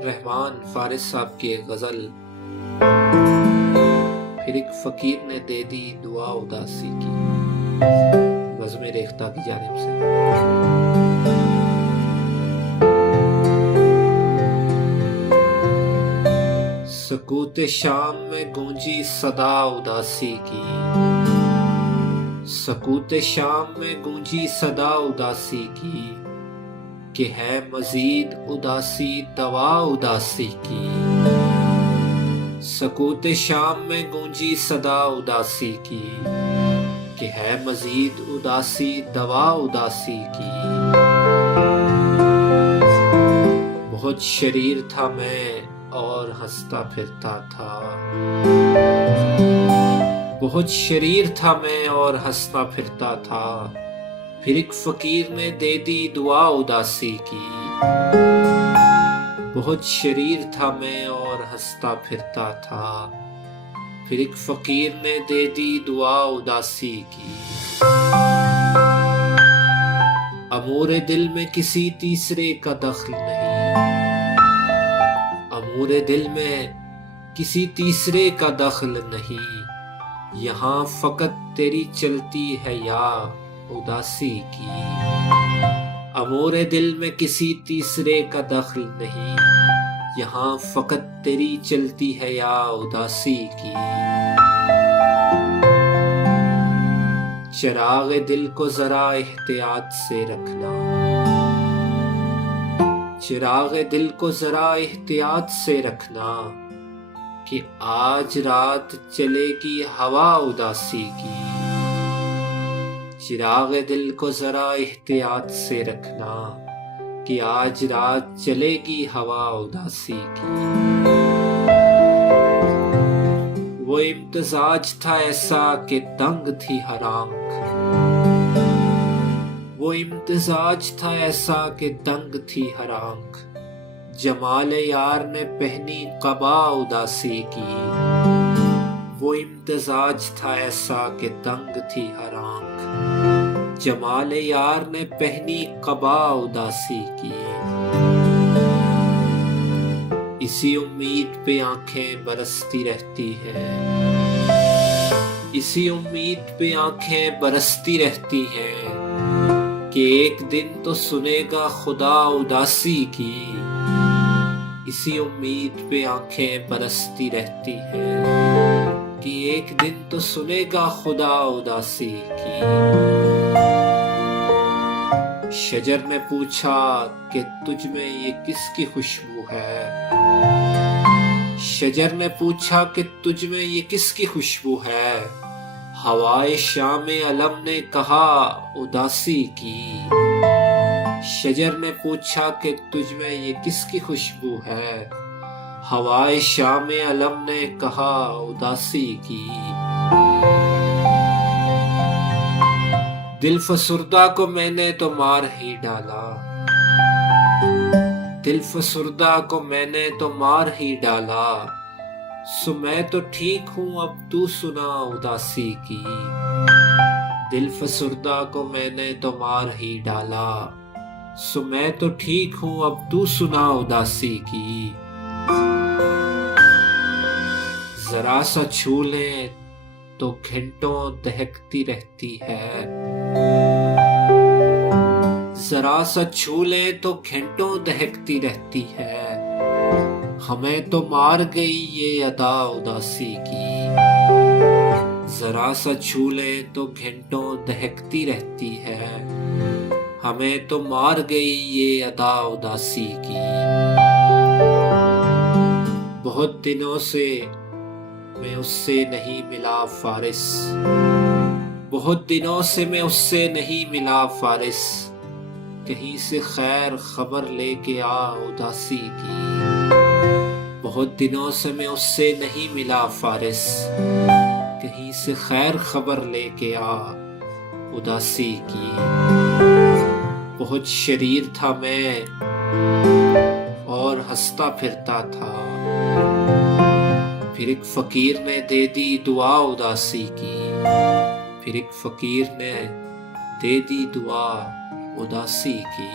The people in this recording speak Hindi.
रहमान फारिस साहब की एक गजल। फिर एक फकीर ने दे दी दुआ उदासी की। बज़्म रेख्ता की जानिब से। सकूत शाम में गूंजी सदा उदासी की। सकूत शाम में गूंजी सदा उदासी की, कि है मजीद उदासी दवा उदासी की। सकूत शाम में गूंजी सदा उदासी की, कि है मजीद उदासी दवा उदासी की। बहुत शरीर था मैं और हंसता फिरता था। बहुत शरीर था मैं और हंसता फिरता था। फिर एक फकीर ने दे दी दुआ उदासी की। बहुत शरीर था मैं और हंसता फिरता था। फिर एक फकीर ने दे दी दुआ उदासी की। अमूरे दिल में किसी तीसरे का दखल नहीं। अमूरे दिल में किसी तीसरे का दखल नहीं। यहाँ फकत तेरी चलती है या उदासी की। अमूरे दिल में किसी तीसरे का दखल नहीं। यहाँ फकत तेरी चलती है या उदासी की। चिराग दिल को जरा एहतियात से रखना। चिराग दिल को जरा एहतियात से रखना, कि आज रात चलेगी हवा उदासी की। चिराग दिल को जरा एहतियात से रखना, कि आज रात चलेगी हवा उदासी की। वो इम्तिजाज था ऐसा कि तंग थी हर आंख। वो इम्तिजाज था ऐसा कि तंग थी हर आंख। जमाल यार ने पहनी कबा उदासी की। वो इम्तिजाज था ऐसा कि तंग थी हर आंख। जमाल यार ने पहनी कबा उदासी की। इसी उम्मीद पे आंखें बरसती रहती हैं। इसी उम्मीद पे आंखें बरसती रहती हैं, कि एक दिन तो सुनेगा खुदा उदासी की। इसी उम्मीद पे आंखें बरसती रहती हैं, कि एक दिन तो सुनेगा खुदा उदासी की। शजर ने पूछा कि तुझ में ये किसकी खुशबू है। शजर ने पूछा कि तुझ में ये किसकी खुशबू है। हवाए शाम अलम ने कहा उदासी की। शजर ने पूछा कि तुझ में ये किसकी खुशबू है। हवाए शाम अलम ने कहा उदासी की। दिल फसुर्दा को मैंने तो मार ही डाला। दिल फसुर्दा को मैंने तो मार ही डाला। सो मैं तो ठीक हूँ अब तू सुना उदासी की। दिल फसुर्दा को मैंने तो मार ही डाला। सो मैं तो ठीक हूँ अब तू सुना उदासी की। जरा सा छू ले तो घंटों दहकती रहती है। जरा सा छू ले तो घंटों दहकती रहती है। हमें तो मार गई ये अदा उदासी की। जरा सा छू ले तो घंटों दहकती रहती है। हमें तो मार गई ये अदा उदासी की। बहुत दिनों से मैं उससे नहीं मिला फारिस। बहुत दिनों से मैं उससे नहीं मिला फारिस। कहीं से खैर खबर लेके आ उदासी की। बहुत दिनों से मैं उससे नहीं मिला फारिस। कहीं से खैर खबर लेके आ उदासी की। बहुत शरीर था मैं और हंसता फिरता था। फिर एक फकीर ने दे दी दुआ उदासी की। फिर एक फकीर ने दे दी दुआ उदासी की।